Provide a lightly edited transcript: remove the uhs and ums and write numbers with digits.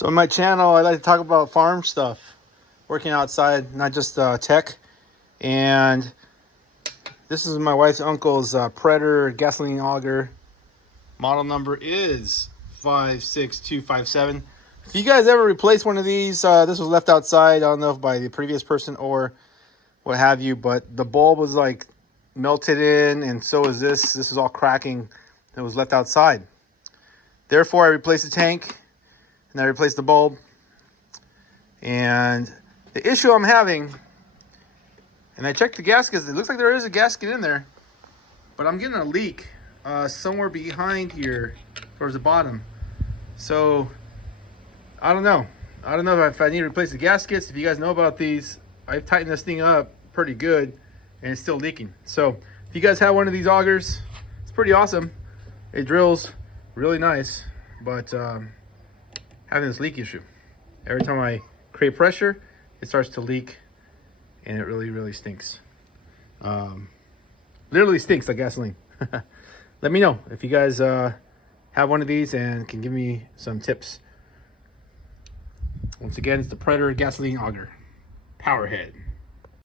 So on my channel, I like to talk about farm stuff, working outside, not just tech. And this is my wife's uncle's Predator gasoline auger. Model number is 56257. If you guys ever replace one of these, this was left outside. I don't know if by the previous person or what have you, but the bulb was like melted in, and so is this. This is all cracking. It was left outside. Therefore, I replaced the tank. And I replaced the bulb. And the issue I'm having, and I checked the gaskets, it looks like there is a gasket in there, but I'm getting a leak somewhere behind here towards the bottom. So I don't know. I don't know if I need to replace the gaskets. If you guys know about these, I've tightened this thing up pretty good and it's still leaking. So if you guys have one of these augers, it's pretty awesome. It drills really nice, but having this leak issue. Every time I create pressure, it starts to leak, and it really stinks. Literally stinks like gasoline. Let me know if you guys have one of these and can give me some tips. Once again, it's the Predator gasoline auger. Powerhead.